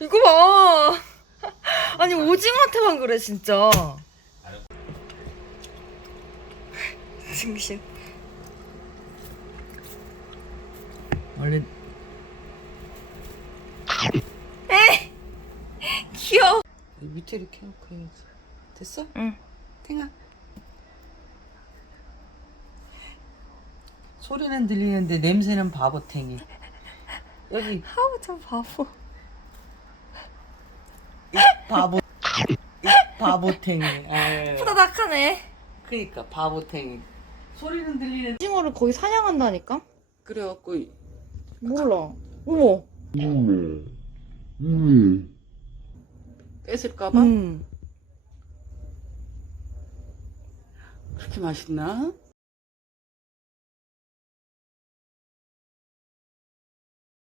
이거 봐. 아니 오징어한테만 그래 진짜. 증신. 원래 에 귀여워. 밑에 이렇게 해놓고 해야지. 됐어? 응. 탱아. 소리는 들리는데 냄새는 바보탱이. 여기 아우 참 바보. 이 바보 이 바보탱이. 아유. 푸다닥하네. 그니까 바보탱이. 소리는 들리는. 오징어를 거기 사냥한다니까? 그래갖고 몰라. 어머. 뺏을까봐 음. 그렇게 맛있나?